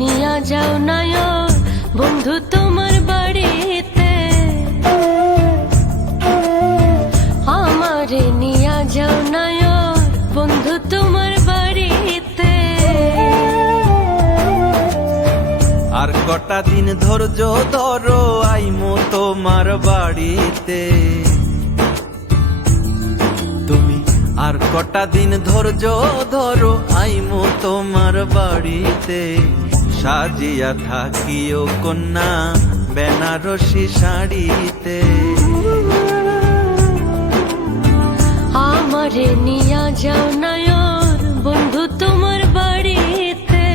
নিয়া যাও নয়ন বন্ধু তোমার বাড়িতে, আমারে নিয়া যাও নয়ন বন্ধু তোমার বাড়িতে। আর কটা দিন ধৈর্য ধরো আইমো তোমার বাড়িতে, তুমি আর কটা দিন ধৈর্য ধরো আইমো তোমার বাড়িতে। সাজিয়া থাকিও কন্যা বেনারসি শাড়িতে, আমারে নিয়া যাও নয়ন বন্ধু তোমার বাড়িতে।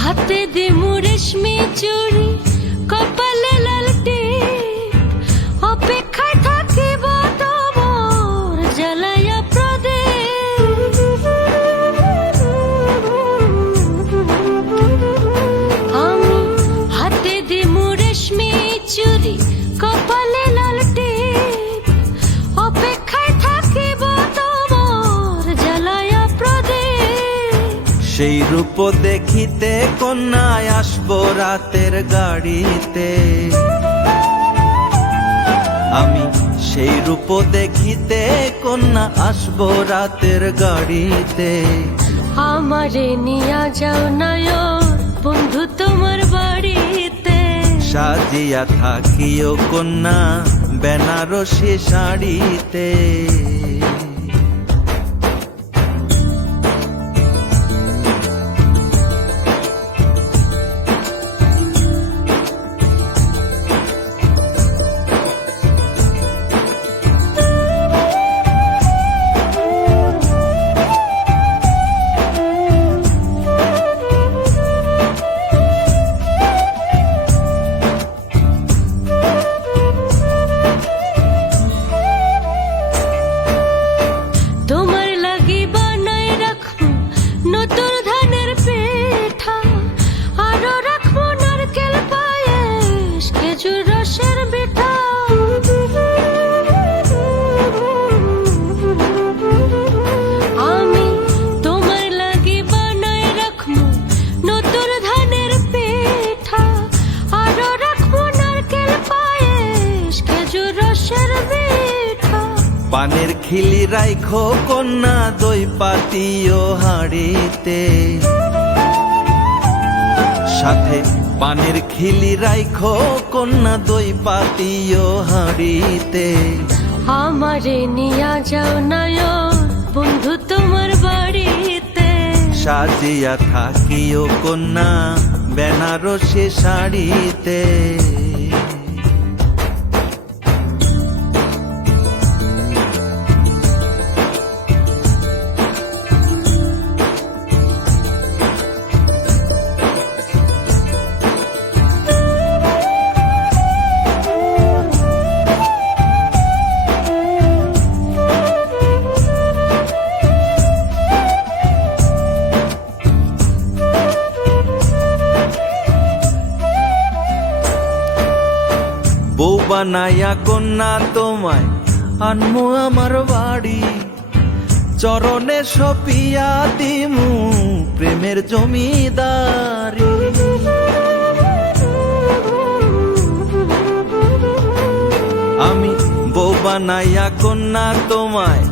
হাতে দিমু রেশমি চুড়ি কপালে লাল টিপ, অপেক্ষায় থাকিব তোমার জ্বালাইয়া প্রদীপ। আমি হাতে দিমু রেশমি চুড়ি কপালে লাল টিপ, অপেক্ষায় থাকিব তোমার জ্বালাইয়া প্রদীপ। সেই রূপ দেখিতে কন্যায় আসবো রাতের গাড়িতে, আমি সেই রূপ দেখিতে কন্যা আসবো রাতের গাড়িতে। আমারে নিয়া যাও নয়ন বন্ধু তোমার বাড়িতে, সাজিয়া থাকিও কন্যা বেনারসি শাড়িতে। তোমার লাগি বানাই রাখবো নতুন ধানের পিঠা, আরো রাখবো নারকেল পায়েস খেজুর রসের পিঠা। আমি তোমার লাগি বানাই রাখবো নতুন ধানের পিঠা, আরো রাখবো নারকেল পায়েস খেজুর রসের পিঠা। পানের খিলি রাইখো কন্যা দই পাতিও হাড়িতে, সাথে পানের খিলি রাইখো কন্যা দই পাতিও হাড়িতে। আমারে নিয়া যাও নয়ন বন্ধু তোমার বাড়িতে, সাজিয়া থাকিও কন্যা বেনারসি শাড়িতে। বউ বানাইয়া কন্যা তোমায় আনমু আমার বাড়ি, চরণে সপিয়া দিমু প্রেমের জমিদারি। আমি বউ বানাইয়া কন্যা তোমায়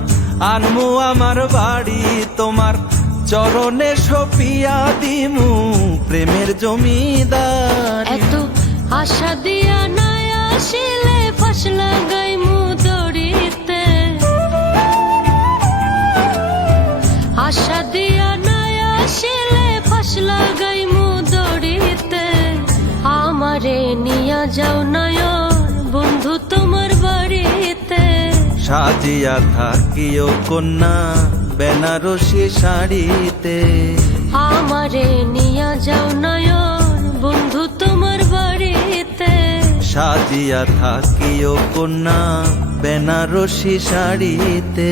আনমু আমার বাড়ি, তোমার চরণে সপিয়া দিমু প্রেমের জমিদারি। এত আশা দিয়া নাই আসিলে ফাঁস লাগাইমু দড়িতে, আশা দিয়া নাই আসিলে ফাঁস লাগাইমু দড়িতে। আমারে নিয়া যাও নয়ন বন্ধু তোমার বাড়িতে, সাজিয়া থাকিও কন্যা বেনারসি শাড়িতে। আমারে নিয়া যাও নয়ন বন্ধু তোমার বাড়িতে। সাজিয়া থাকিও কন্যা বেনারসি শাড়িতে।